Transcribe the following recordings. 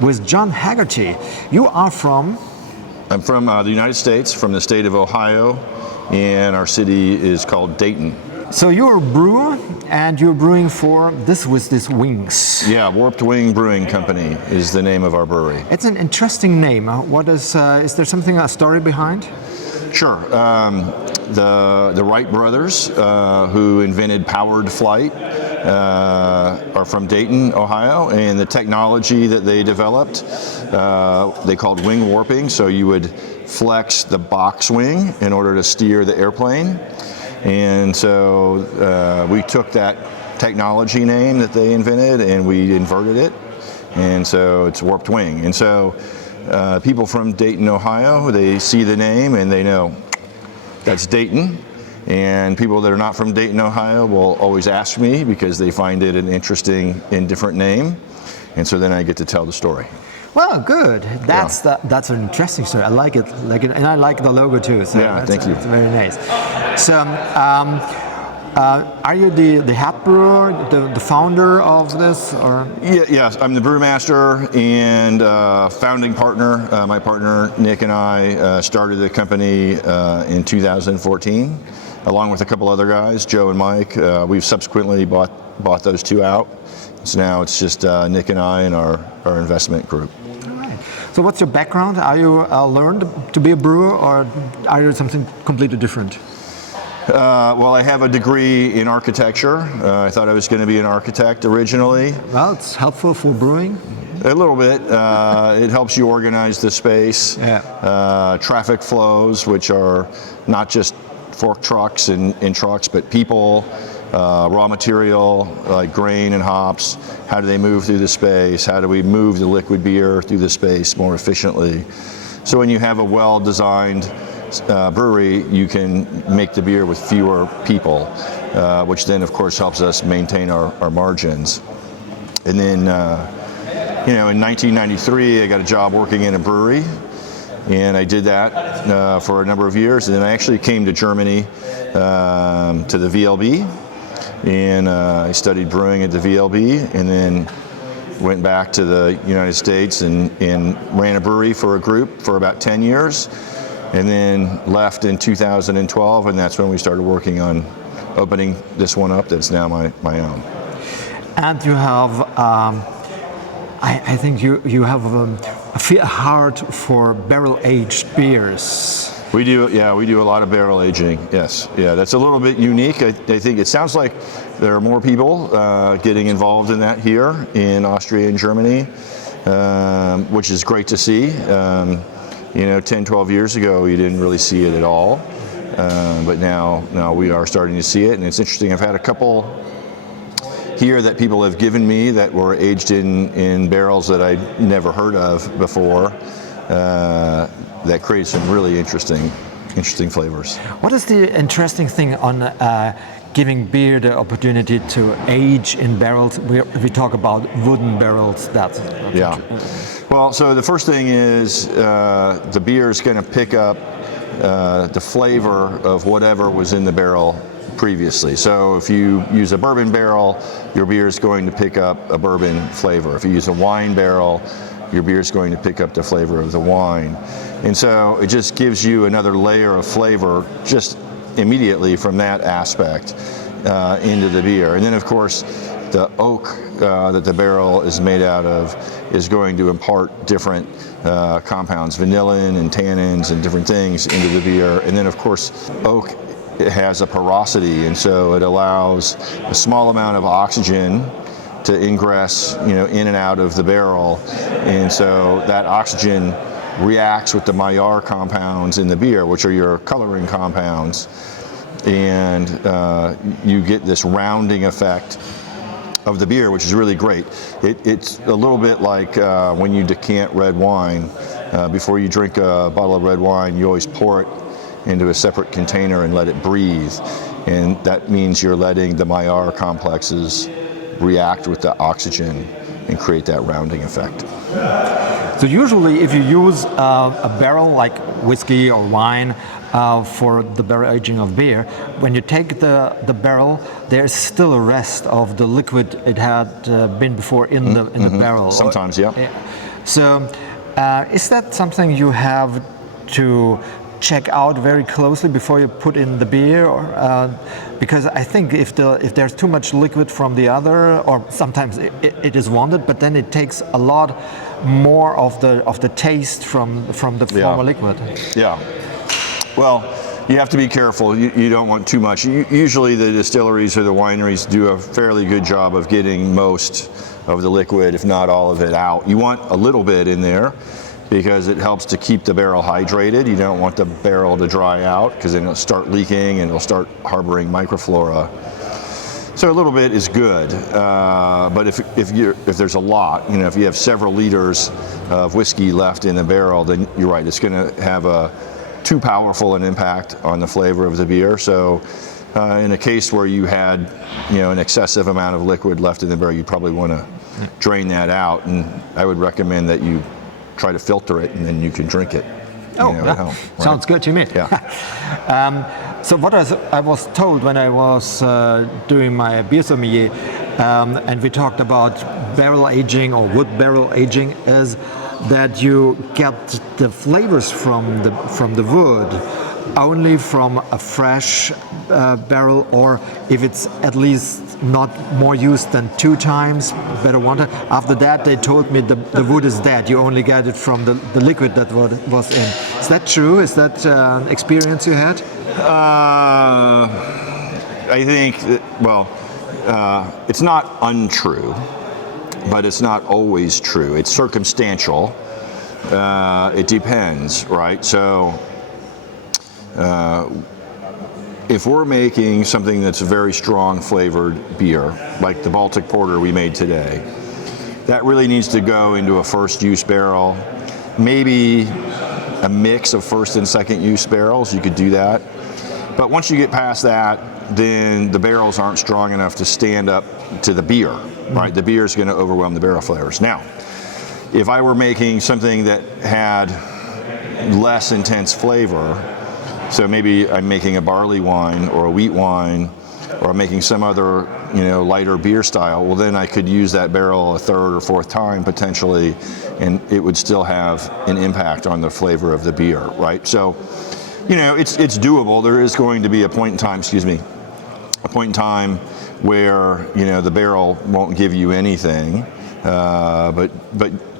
with John Haggerty. You are from? I'm from the United States, from the state of Ohio, and our city is called Dayton. So you're a brewer, and you're brewing for this with these wings. Yeah, Warped Wing Brewing Company is the name of our brewery. It's an interesting name. What is there something, a story behind? Sure. The Wright brothers, who invented powered flight, are from Dayton, Ohio, and the technology that they developed, they called wing warping. So you would flex the box wing in order to steer the airplane. And so we took that technology name that they invented and we inverted it, and so it's Warped Wing. And so people from Dayton, Ohio, they see the name and they know that's Dayton. And people that are not from Dayton, Ohio will always ask me because they find it an interesting and different name. And so then I get to tell the story. Well, good. That's an interesting story. I like it, and I like the logo too. So yeah, thank you. It's very nice. So, are you the head brewer, the founder of this, or? Yes, I'm the brewmaster and founding partner. My partner Nick and I started the company in 2014, along with a couple other guys, Joe and Mike. We've subsequently bought those two out. So now it's just Nick and I and our investment group. So what's your background? Are you learned to be a brewer, or are you something completely different? Well, I have a degree in architecture. I thought I was going to be an architect originally. Well, it's helpful for brewing. A little bit. It helps you organize the space. Yeah. Traffic flows, which are not just fork trucks and trucks, but people, raw material like grain and hops. How do they move through the space? How do we move the liquid beer through the space more efficiently? So when you have a well-designed brewery, you can make the beer with fewer people, which then of course helps us maintain our margins. And then, in 1993, I got a job working in a brewery, and I did that for a number of years. And then I actually came to Germany to the VLB, and I studied brewing at the VLB, and then went back to the United States and ran a brewery for a group for about 10 years, and then left in 2012, and that's when we started working on opening this one up that's now my own. And you have, I think you have a heart for barrel-aged beers. We do a lot of barrel aging, yes. Yeah, that's a little bit unique. I think it sounds like there are more people getting involved in that here in Austria and Germany, which is great to see. 10, 12 years ago, you didn't really see it at all. But now we are starting to see it, and it's interesting. I've had a couple here that people have given me that were aged in barrels that I'd never heard of before. That creates some really interesting flavors. What is the interesting thing on giving beer the opportunity to age in barrels? We talk about wooden barrels. Yeah. Well, so the first thing is the beer is going to pick up the flavor of whatever was in the barrel previously. So if you use a bourbon barrel, your beer is going to pick up a bourbon flavor. If you use a wine barrel, your beer is going to pick up the flavor of the wine. And so it just gives you another layer of flavor just immediately from that aspect into the beer. And then of course the oak that the barrel is made out of is going to impart different compounds, vanillin and tannins and different things into the beer. And then of course oak, it has a porosity, and so it allows a small amount of oxygen to ingress, in and out of the barrel, and so that oxygen reacts with the Maillard compounds in the beer, which are your coloring compounds, and you get this rounding effect of the beer, which is really great. It's a little bit like when you decant red wine. Before you drink a bottle of red wine, you always pour it into a separate container and let it breathe, and that means you're letting the Maillard complexes react with the oxygen and create that rounding effect. So usually if you use a barrel like whiskey or wine for the barrel aging of beer, when you take the barrel, there's still a rest of the liquid it had been before in the barrel. Sometimes, yeah. So is that something you have to check out very closely before you put in the beer, or, because I think if there's too much liquid from the other, or sometimes it is wanted, but then it takes a lot more of the taste from the former liquid. Yeah. Well, you have to be careful. You don't want too much. Usually the distilleries or the wineries do a fairly good job of getting most of the liquid, if not all of it, out. You want a little bit in there, because it helps to keep the barrel hydrated. You don't want the barrel to dry out, because then it'll start leaking and it'll start harboring microflora. So a little bit is good, but if there's a lot, if you have several liters of whiskey left in the barrel, then you're right, it's going to have too powerful an impact on the flavor of the beer. So in a case where you had an excessive amount of liquid left in the barrel, you probably want to drain that out, and I would recommend that you try to filter it, and then you can drink it. Oh, at home, right? Sounds good to me. Yeah. So what I was told when I was doing my beer sommelier, and we talked about barrel aging or wood barrel aging, is that you get the flavors from the wood only from a fresh barrel, or if it's at least not more used than 2 times, better 1 time. After that, they told me the wood is dead. You only get it from the liquid that was in. Is that true? Is that an experience you had? I think that, it's not untrue, but it's not always true. It's circumstantial. It depends, right? So if we're making something that's a very strong flavored beer, like the Baltic Porter we made today, that really needs to go into a first use barrel, maybe a mix of first and second use barrels. You could do that. But once you get past that, then the barrels aren't strong enough to stand up to the beer, right? The beer is going to overwhelm the barrel flavors. Now, if I were making something that had less intense flavor, so maybe I'm making a barley wine or a wheat wine, or I'm making some other, lighter beer style, well, then I could use that barrel a 3rd or 4th time potentially, and it would still have an impact on the flavor of the beer, right? So, it's doable. There is going to be a point in time where, the barrel won't give you anything, but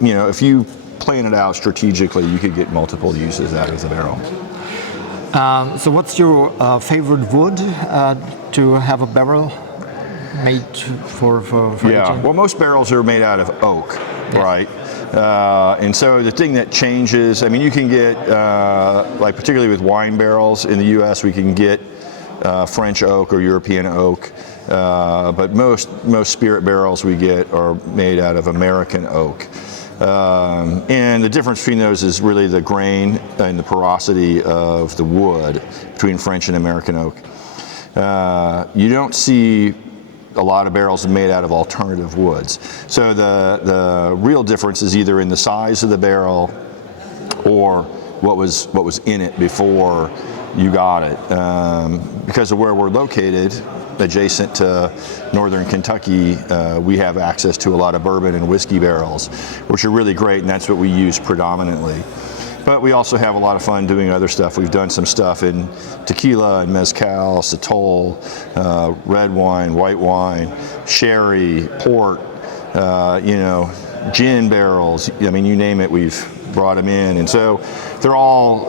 if you plan it out strategically, you could get multiple uses out of the barrel. So what's your favorite wood to have a barrel made for aging? Well, most barrels are made out of oak, right? And so the thing that changes, you can get, particularly with wine barrels in the U.S., we can get French oak or European oak, but most spirit barrels we get are made out of American oak. And the difference between those is really the grain and the porosity of the wood between French and American oak. You don't see a lot of barrels made out of alternative woods. So the real difference is either in the size of the barrel or what was in it before you got it. Because of where we're located, adjacent to northern Kentucky, we have access to a lot of bourbon and whiskey barrels, which are really great, and that's what we use predominantly. But we also have a lot of fun doing other stuff. We've done some stuff in tequila and mezcal, sotol, red wine, white wine, sherry, port, gin barrels. You name it, we've brought them in. And so they're all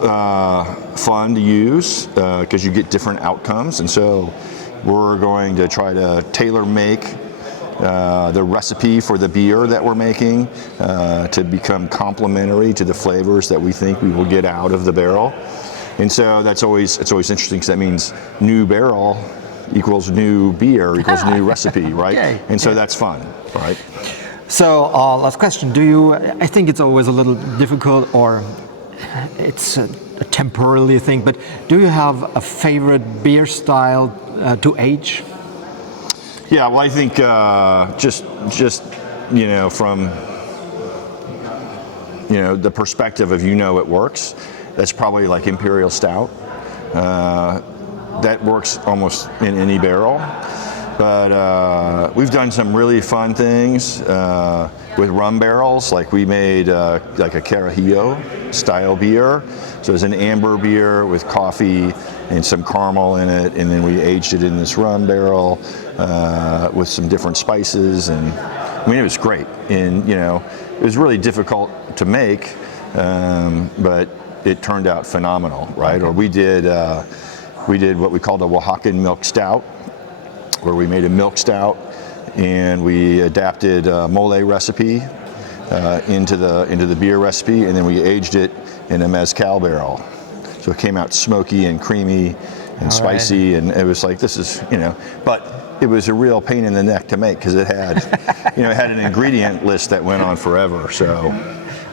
fun to use because you get different outcomes. And so we're going to try to tailor make the recipe for the beer that we're making to become complementary to the flavors that we think we will get out of the barrel. And so it's always interesting, because that means new barrel equals new beer equals new recipe, right? Okay. And so that's fun, right? So last question, I think it's always a little difficult, or it's a temporarily thing, but do you have a favorite beer style to age? Yeah, well, I think just from the perspective of it works. That's probably like Imperial Stout. That works almost in any barrel. But we've done some really fun things with rum barrels. Like we made like a Carajillo style beer. So it's an amber beer with coffee and some caramel in it, and then we aged it in this rum barrel with some different spices, and I mean it was great. And it was really difficult to make, but it turned out phenomenal, right? Or we did what we called a Oaxacan milk stout, where we made a milk stout and we adapted a mole recipe into the beer recipe, and then we aged it in a mezcal barrel. So it came out smoky and creamy and spicy, and it was like, this is, but it was a real pain in the neck to make because it had, it had an ingredient list that went on forever. So.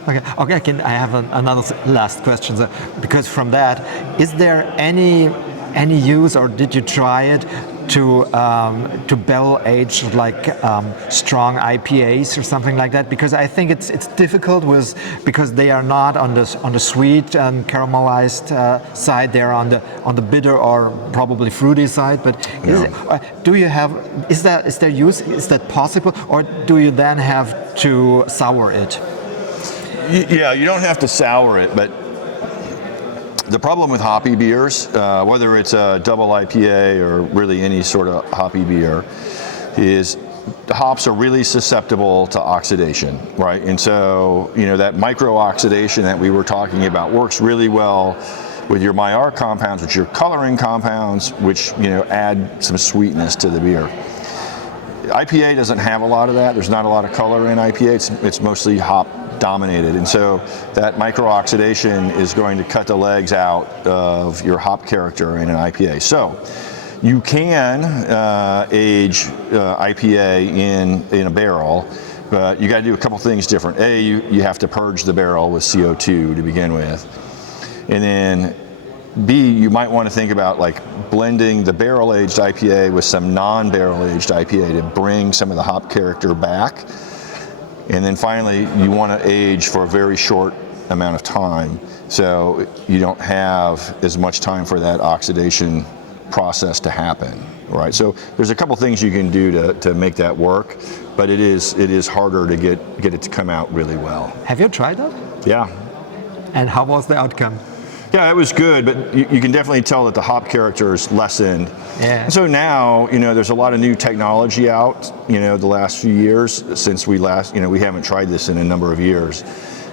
Okay. I have another last question. So, because from that, is there any use, or did you try it to barrel age like strong IPAs or something like that? Because I think it's difficult because they are not on the sweet and caramelized side. They're on the bitter or probably fruity side. But is there use? Is that possible, or do you then have to sour it? Yeah, you don't have to sour it, but the problem with hoppy beers, whether it's a double IPA or really any sort of hoppy beer, is the hops are really susceptible to oxidation, right? And so, that micro oxidation that we were talking about works really well with your Maillard compounds, which are your coloring compounds, which, add some sweetness to the beer. IPA doesn't have a lot of that. There's not a lot of color in IPA. It's mostly hop dominated, and so that micro-oxidation is going to cut the legs out of your hop character in an IPA. So you can age IPA in a barrel, but you got to do a couple things different. A, you have to purge the barrel with CO2 to begin with, and then B, you might want to think about like blending the barrel-aged IPA with some non-barrel-aged IPA to bring some of the hop character back. And then finally, you want to age for a very short amount of time, so you don't have as much time for that oxidation process to happen, right? So there's a couple things you can do to make that work, but it is harder to get it to come out really well. Have you tried that? Yeah. And how was the outcome? Yeah, it was good, but you can definitely tell that the hop character is lessened. Yeah. So now, there's a lot of new technology out, the last few years since we last, we haven't tried this in a number of years,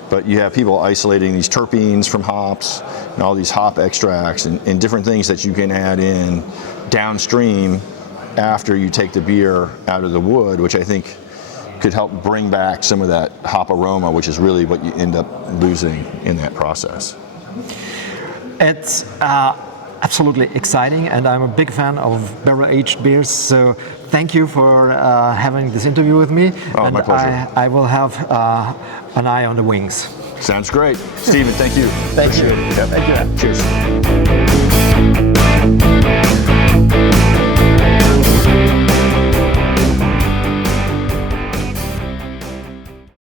but you have people isolating these terpenes from hops and all these hop extracts and different things that you can add in downstream after you take the beer out of the wood, which I think could help bring back some of that hop aroma, which is really what you end up losing in that process. It's absolutely exciting, and I'm a big fan of barrel-aged beers, so thank you for having this interview with me. Oh, and my pleasure. I will have an eye on the wings. Sounds great. Stephen, thank you. Thank you. Appreciate it. Yep. Thank you. Cheers.